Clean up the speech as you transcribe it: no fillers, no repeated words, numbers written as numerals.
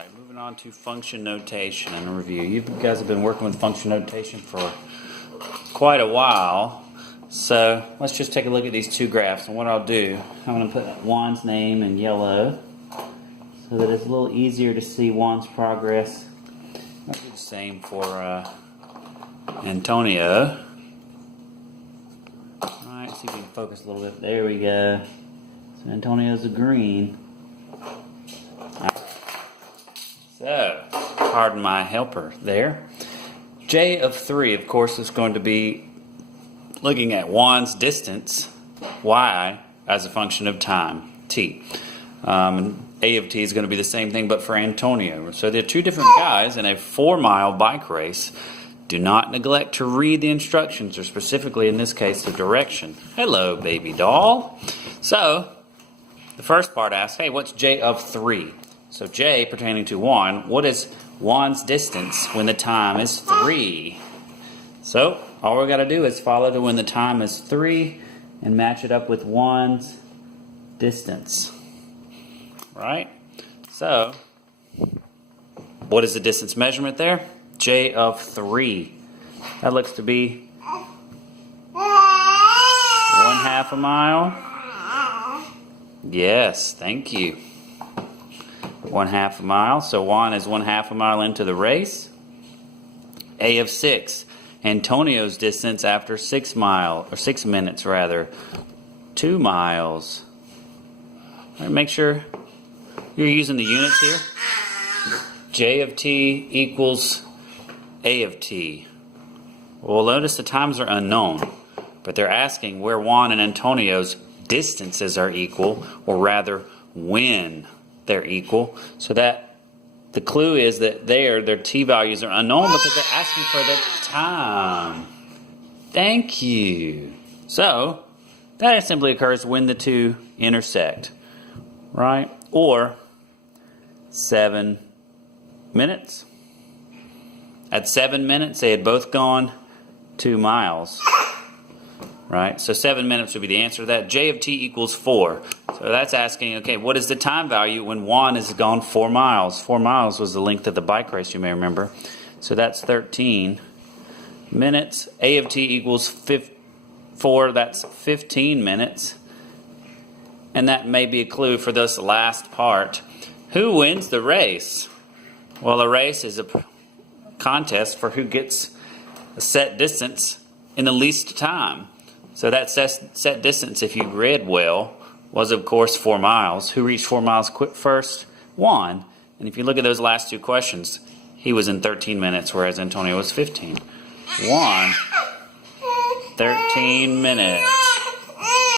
Alright, moving on to function notation and review. You guys have been working with function notation for quite a while. So let's just take a look at these two graphs. And what I'll do, I'm going to put Juan's name in yellow so that it's a little easier to see Juan's progress. I'll do the same for Antonio. Alright, see if we can focus a little bit. There we go. So Antonio's a green. So, pardon my helper there. J of 3, of course, is going to be looking at Juan's distance, y, as a function of time, t. And A of t is going to be the same thing, but for Antonio. So they're two different guys in a 4-mile bike race. Do not neglect to read the instructions, or specifically in this case, the direction. Hello, baby doll. So, the first part asks, hey, what's J of 3? So J pertaining to Juan, what is Juan's distance when the time is 3? So all we got to do is follow to when the time is 3 and match it up with Juan's distance. Right? So what is the distance measurement there? J of 3. That looks to be 1/2 a mile. Yes, thank you. 1/2 a mile. So Juan is 1/2 a mile into the race. A of 6. Antonio's distance after 6 minutes rather. 2 miles. All right, make sure you're using the units here. J of t equals A of t. Well, notice the times are unknown, but they're asking where Juan and Antonio's distances are equal, or rather when they're equal. So that the clue is that their t values are unknown because they're asking for the time. Thank you. So that simply occurs when the two intersect, right? Or 7 minutes. At 7 minutes, they had both gone 2 miles. Right? So 7 minutes would be the answer to that. J of t equals 4. So that's asking, okay, what is the time value when Juan has gone 4 miles? 4 miles was the length of the bike race, you may remember. So that's 13 minutes. A of t equals 4. That's 15 minutes. And that may be a clue for this last part. Who wins the race? Well, a race is a contest for who gets a set distance in the least time. So that set distance, if you read well, was of course 4 miles. Who reached 4 miles first? Juan. And if you look at those last two questions, he was in 13 minutes, whereas Antonio was 15. Juan, 13 minutes.